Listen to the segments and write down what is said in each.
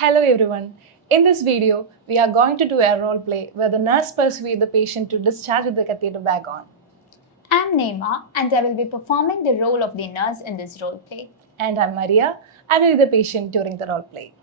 Hello everyone. In this video, we are going to do a role play where the nurse persuades the patient to discharge with the catheter bag on. I'm Neema and I will be performing the role of the nurse in this role play. And I'm Maria. I will be the patient during the role play.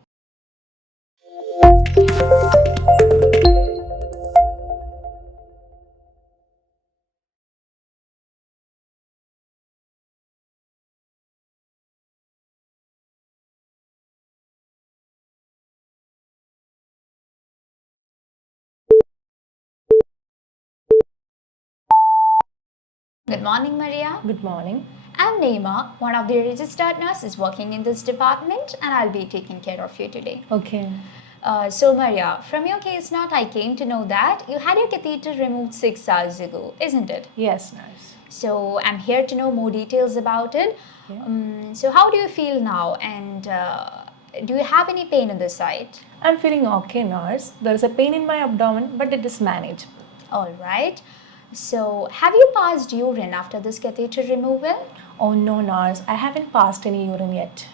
Good morning, Maria. Good morning. I'm Neema, one of the registered nurses working in this department, and I'll be taking care of you today. Okay. So, Maria, from your case note, I came to know that you had your catheter removed 6 hours ago, isn't it? Yes, nurse. So, I'm here to know more details about it. Yeah. So, how do you feel now, and do you have any pain in the site? I'm feeling okay, nurse. There is a pain in my abdomen, but it is manageable. All right. So, have you passed urine after this catheter removal? Oh no, nurse. I haven't passed any urine yet.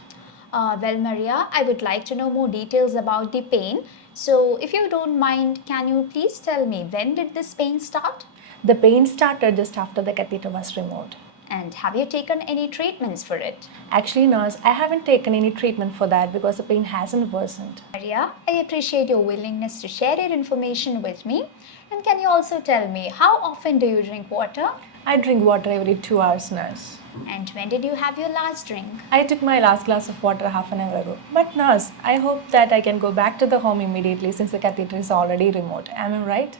Well, Maria, I would like to know more details about the pain. So, if you don't mind, can you please tell me when did this pain start? The pain started just after the catheter was removed. And have you taken any treatments for it? Actually, nurse, I haven't taken any treatment for that because the pain hasn't worsened. Maria, I appreciate your willingness to share your information with me. And can you also tell me how often do you drink water? I drink water every 2 hours, nurse. And when did you have your last drink? I took my last glass of water half an hour ago. But nurse, I hope that I can go back to the home immediately since the catheter is already removed. Am I right?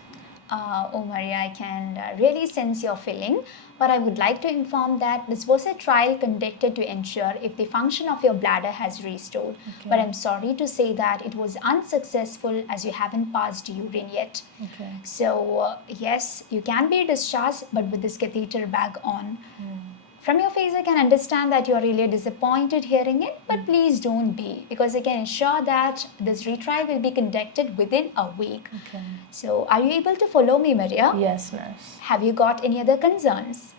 Oh Maria, I can really sense your feeling, but I would like to inform that this was a trial conducted to ensure if the function of your bladder has restored. Okay. But I'm sorry to say that it was unsuccessful as you haven't passed urine yet. Okay. So yes, you can be discharged, but with this catheter bag on. From your face, I can understand that you are really disappointed hearing it, but please don't be, because I can ensure that this retrial will be conducted within a week. Okay. So, are you able to follow me, Maria? Yes, nurse. Have you got any other concerns?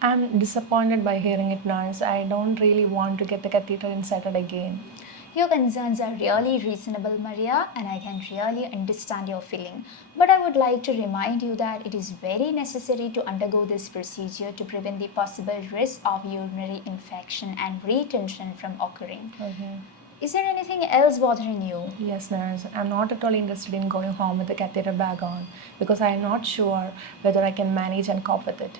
I'm disappointed by hearing it, nurse. I don't really want to get the catheter inserted again. Your concerns are really reasonable, Maria, and I can really understand your feeling. But I would like to remind you that it is very necessary to undergo this procedure to prevent the possible risk of urinary infection and retention from occurring. Okay. Is there anything else bothering you? Yes, nurse. I'm not at all interested in going home with the catheter bag on because I'm not sure whether I can manage and cope with it.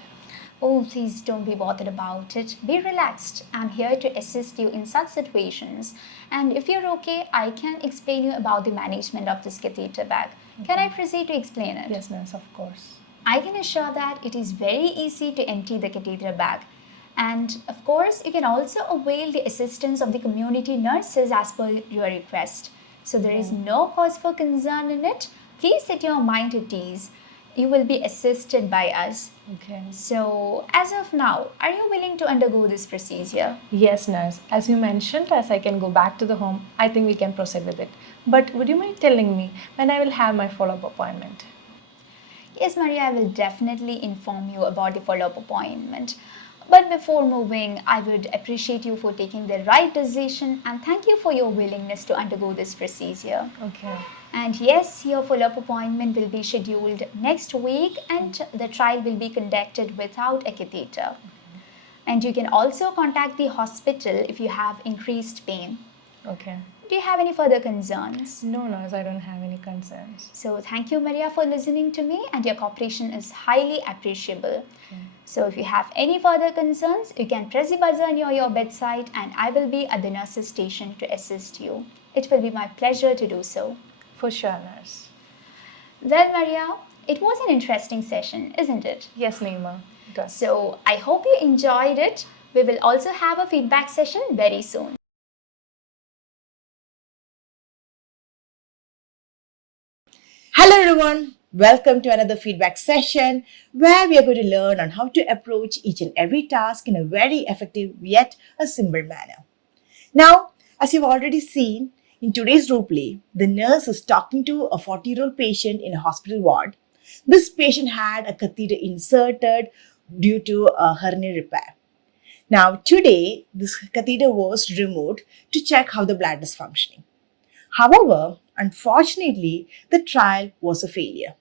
Oh, please don't be bothered about it. Be relaxed. I'm here to assist you in such situations. And if you're okay, I can explain you about the management of this catheter bag. Can I proceed to explain it? Yes, nurse, of course. I can assure that it is very easy to empty the catheter bag. And of course, you can also avail the assistance of the community nurses as per your request. So there is no cause for concern in it. Please set your mind at ease. You will be assisted by us. Okay. So, as of now, are you willing to undergo this procedure? Yes, nurse. As you mentioned, as I can go back to the home, I think we can proceed with it. But would you mind telling me when I will have my follow-up appointment? Yes, Maria, I will definitely inform you about the follow-up appointment. But before moving, I would appreciate you for taking the right decision and thank you for your willingness to undergo this procedure. Okay. And yes, your follow-up appointment will be scheduled next week and the trial will be conducted without a catheter. And you can also contact the hospital if you have increased pain. Okay. Do you have any further concerns? No, nurse, I don't have any concerns. So thank you, Maria, for listening to me, and your cooperation is highly appreciable. Okay. So if you have any further concerns, you can press the buzzer near your bedside and I will be at the nurse's station to assist you. It will be my pleasure to do so. For sure, nurse. Well, Maria, it was an interesting session, isn't it? Yes, Neema. It was. So I hope you enjoyed it. We will also have a feedback session very soon. Hello everyone, welcome to another feedback session where we are going to learn on how to approach each and every task in a very effective yet a simple manner. Now, as you've already seen, in today's role play, the nurse is talking to a 40-year-old patient in a hospital ward. This patient had a catheter inserted due to a hernia repair. Now, today, this catheter was removed to check how the bladder is functioning. However, unfortunately, the trial was a failure.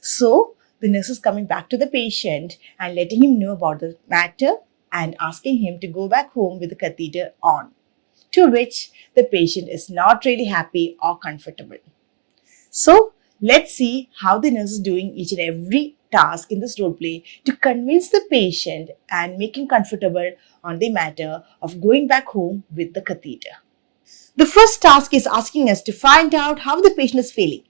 So, the nurse is coming back to the patient and letting him know about the matter and asking him to go back home with the catheter on, to which the patient is not really happy or comfortable. So, let's see how the nurse is doing each and every task in this role play to convince the patient and make him comfortable on the matter of going back home with the catheter. The first task is asking us to find out how the patient is feeling.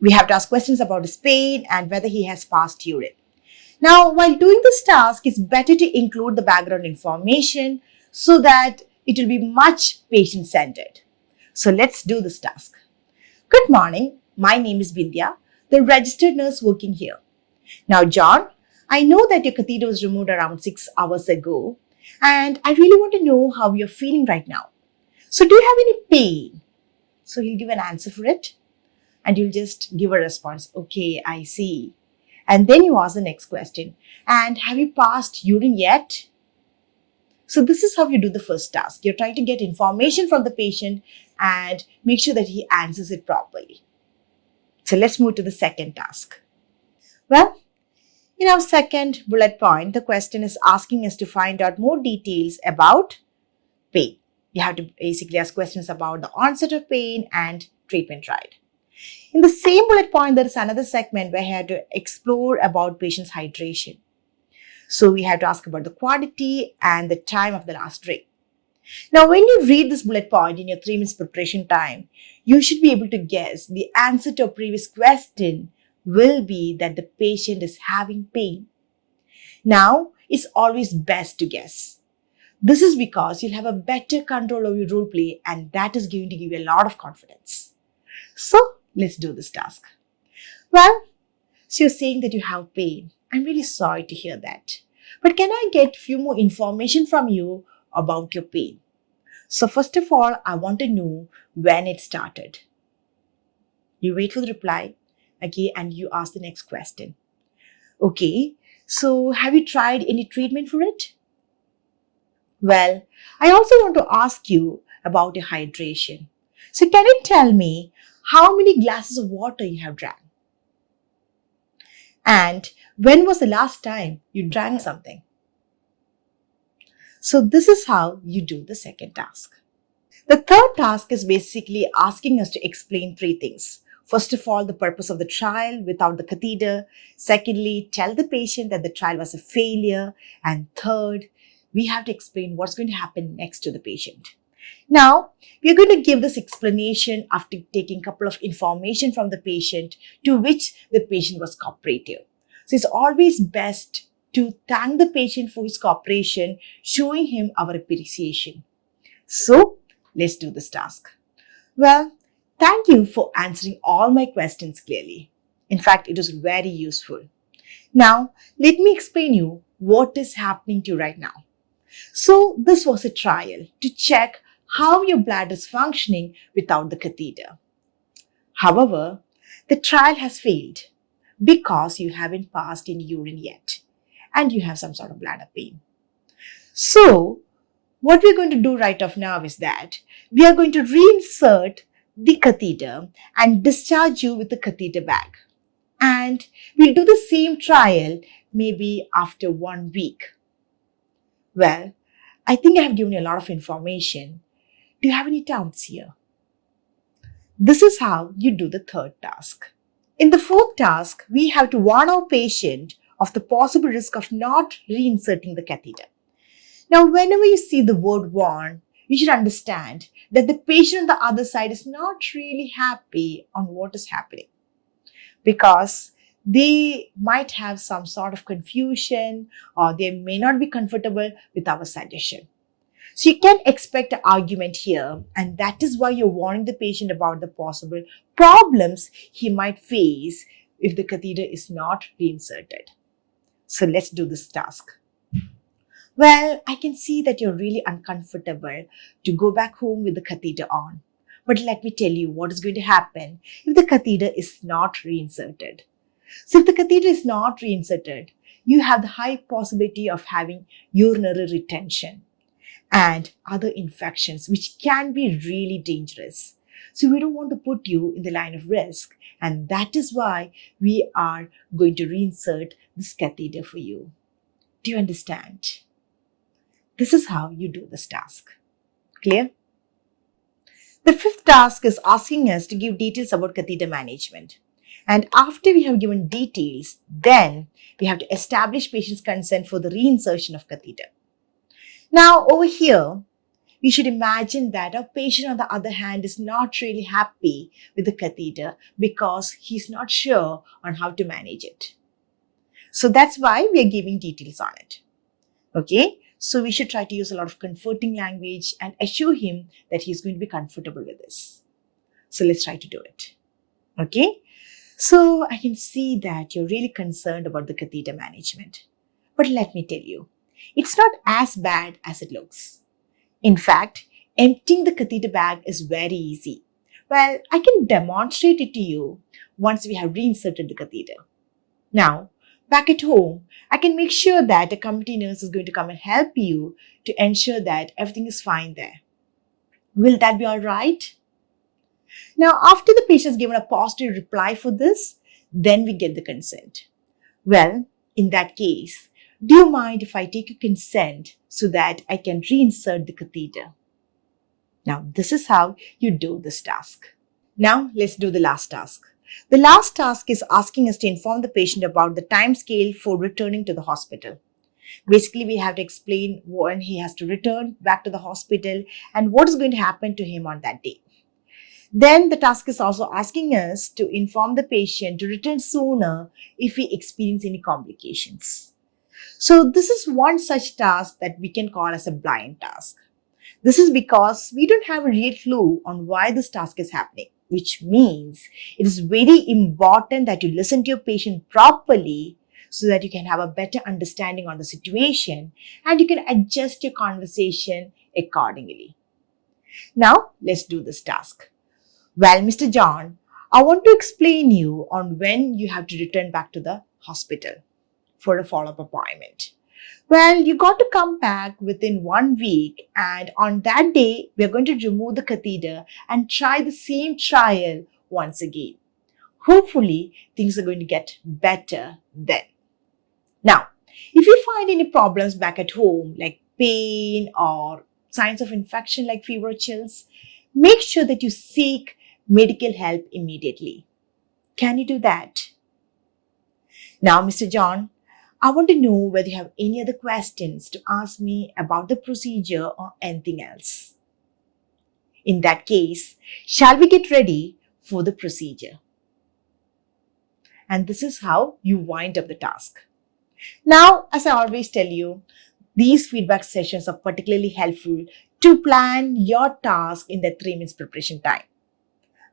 We have to ask questions about his pain and whether he has passed urine. Now, while doing this task, it's better to include the background information so that it will be much patient-centered. So let's do this task. Good morning. My name is Bindya, the registered nurse working here. Now, John, I know that your catheter was removed around 6 hours ago, and I really want to know how you're feeling right now. So, do you have any pain? So, he'll give an answer for it, and you'll just give a response. Okay, I see. And then you ask the next question. And have you passed urine yet? So, this is how you do the first task. You're trying to get information from the patient and make sure that he answers it properly. So let's move to the second task. Well, in our second bullet point, the question is asking us to find out more details about pain. You have to basically ask questions about the onset of pain and treatment tried. In the same bullet point, there is another segment where I had to explore about patient's hydration. So we have to ask about the quantity and the time of the last drink. Now, when you read this bullet point in your 3 minutes preparation time, you should be able to guess the answer to a previous question will be that the patient is having pain. Now, it's always best to guess. This is because you'll have a better control over your role play, and that is going to give you a lot of confidence. So, let's do this task. Well, so you're saying that you have pain. I'm really sorry to hear that. But can I get a few more information from you about your pain? So first of all, I want to know when it started. You wait for the reply, okay, and you ask the next question. Okay, so have you tried any treatment for it? Well, I also want to ask you about your hydration. So can you tell me how many glasses of water you have drank? And when was the last time you drank something? So this is how you do the second task. The third task is basically asking us to explain 3 things. First of all, the purpose of the trial without the catheter. Secondly, tell the patient that the trial was a failure. And third, we have to explain what's going to happen next to the patient. Now, we are going to give this explanation after taking a couple of information from the patient to which the patient was cooperative. So it's always best to thank the patient for his cooperation, showing him our appreciation. So, let's do this task. Well, thank you for answering all my questions clearly. In fact, it was very useful. Now, let me explain you what is happening to you right now. So, this was a trial to check how your bladder is functioning without the catheter. However, the trial has failed because you haven't passed in urine yet and you have some sort of bladder pain. So, what we're going to do right off now is that we are going to reinsert the catheter and discharge you with the catheter bag. And we'll do the same trial maybe after 1 week. Well, I think I have given you a lot of information. Do you have any doubts here? This is how you do the third task. In the fourth task, we have to warn our patient of the possible risk of not reinserting the catheter. Now, whenever you see the word warn, you should understand that the patient on the other side is not really happy on what is happening because they might have some sort of confusion or they may not be comfortable with our suggestion. So you can expect an argument here, and that is why you're warning the patient about the possible problems he might face if the catheter is not reinserted. So let's do this task. Well, I can see that you're really uncomfortable to go back home with the catheter on. But let me tell you what is going to happen if the catheter is not reinserted. So if the catheter is not reinserted, you have the high possibility of having urinary retention and other infections which can be really dangerous. So we don't want to put you in the line of risk. And that is why we are going to reinsert this catheter for you. Do you understand? This is how you do this task. Clear? The fifth task is asking us to give details about catheter management. And after we have given details, then we have to establish patient's consent for the reinsertion of catheter. Now, over here, we should imagine that our patient, on the other hand, is not really happy with the catheter because he's not sure on how to manage it. So that's why we are giving details on it. Okay? So we should try to use a lot of comforting language and assure him that he's going to be comfortable with this. So let's try to do it. Okay? So I can see that you're really concerned about the catheter management. But let me tell you, it's not as bad as it looks. In fact, emptying the catheter bag is very easy. Well, I can demonstrate it to you once we have reinserted the catheter. Now, back at home, I can make sure that a community nurse is going to come and help you to ensure that everything is fine there. Will that be all right? Now, after the patient has given a positive reply for this, then we get the consent. Well, in that case, do you mind if I take your consent so that I can reinsert the catheter? Now, this is how you do this task. Now, let's do the last task. The last task is asking us to inform the patient about the time scale for returning to the hospital. Basically, we have to explain when he has to return back to the hospital and what is going to happen to him on that day. Then the task is also asking us to inform the patient to return sooner if we experience any complications. So this is one such task that we can call as a blind task. This is because we don't have a real clue on why this task is happening, which means it is very important that you listen to your patient properly so that you can have a better understanding on the situation and you can adjust your conversation accordingly. Now, let's do this task. Well, Mr. John, I want to explain you on when you have to return back to the hospital for a follow-up appointment. Well, you got to come back within 1 week, and on that day, we are going to remove the catheter and try the same trial once again. Hopefully, things are going to get better then. Now, if you find any problems back at home, like pain or signs of infection like fever or chills, make sure that you seek medical help immediately. Can you do that? Now, Mr. John, I want to know whether you have any other questions to ask me about the procedure or anything else. In that case, shall we get ready for the procedure? And this is how you wind up the task. Now, as I always tell you, these feedback sessions are particularly helpful to plan your task in the 3 minutes preparation time.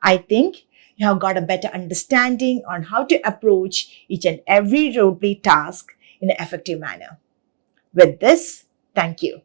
I think you have got a better understanding on how to approach each and every role play task in an effective manner. With this, thank you.